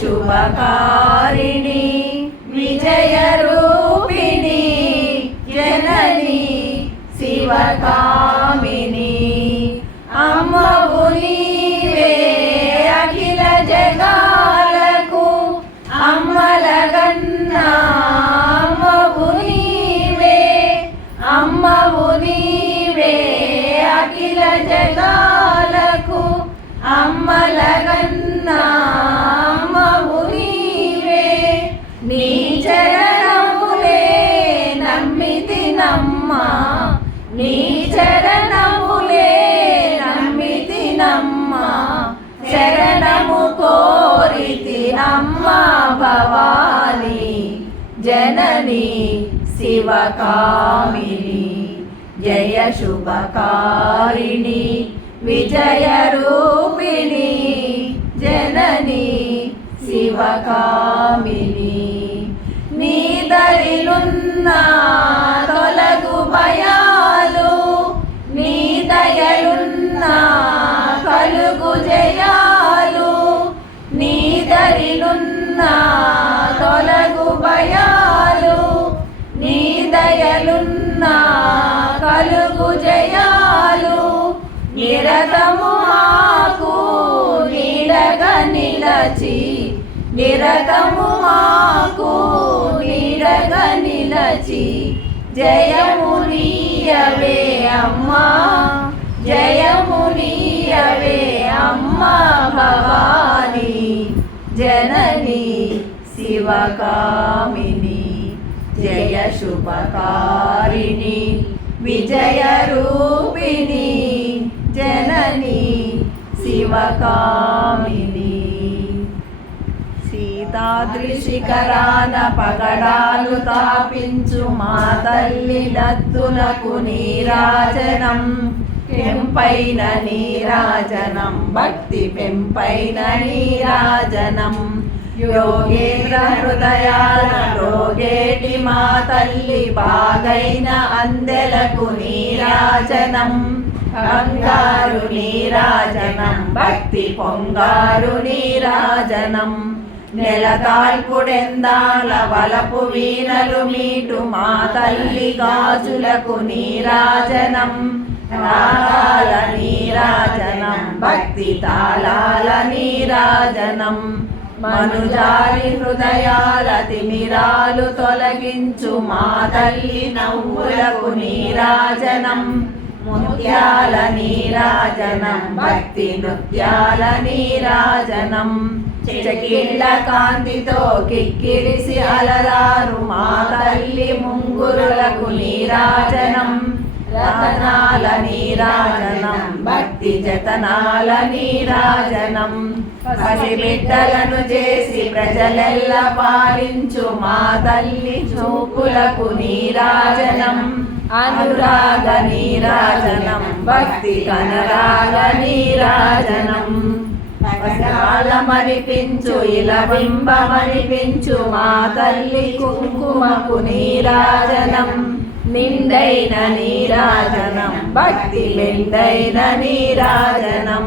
శుభకారిణి విజయ రూపిణి జనని శివకామిని. అమ్మవు నీవే అఖిల జగాలకు అమ్మల గన్నా అమ్మవు నీవే అమ్మవు నీవే అఖిల జగాలకు అమ్మల గన్నా నీ నమ్మితి నమ్మ శరణము కోరితి అమ్మ భవాని. జనని శివకామిని. జయ శుభకారిణి విజయ రూపిణి. జనని శివకామిని. నీ దరిలున్నా దరిలున్న తొలగు భయాలు నీ దయలున్నా కలుగు జయాలు. నిరతము మాకు నీడగ నిలచి నిరతము మాకు నీడగ నిలచి. జయము నీయవే అమ్మా జయము నీయవే అమ్మా భవ శివకామిని జయ శుభకారిణి విజయ రూపిణి జనని శివకామిని. సీతాద్రి శిఖరాన పగడాలు తాపించు మా తల్లి దత్తులకు నీరాజనం. పెంపైన నీరాజనం భక్తి పెంపైన నీరాజనం. యోగేంద్ర హృదయాల రోగేటి మా తల్లి బాగైన అందెలకు నీరాజనం కంగారు నీరాజనం భక్తి పొంగారు నీరాజనం నెలతాల్పుడెందాల వలపు వీణలు మీటు మా తల్లి గాజులకు నీరాజనం రాగాల నీరాజనం భక్తి తాళాల నీరాజనం మనుజాలి హృదయాల తిమిరాలు తొలగించు మా తల్లి నవ్వులకు నీరాజనం. ముత్యాల నీరాజనం భక్తి నృత్యాల నీరాజనం. చకిళ్ళ కాంతితో కిక్కిరిసి అలరారు మా తల్లి ముంగురులకు నీరాజనం. రతనాల నీరాజనం భక్తి జతనాల నీరాజనం పసిబిడ్డలను చేసి ప్రజలెల్ల పాలించు మా తల్లి చూపులకు నీరాజనం. అనురాగ నీరాజనం భక్తి కనరాగ నీరాజనం. పసరాల మరిపించు ఇలా బింబమరిపించు మా తల్లి కుంకుమకు నీరాజనం. నిండైన నీరాజనం భక్తి మెండైన నీరాజనం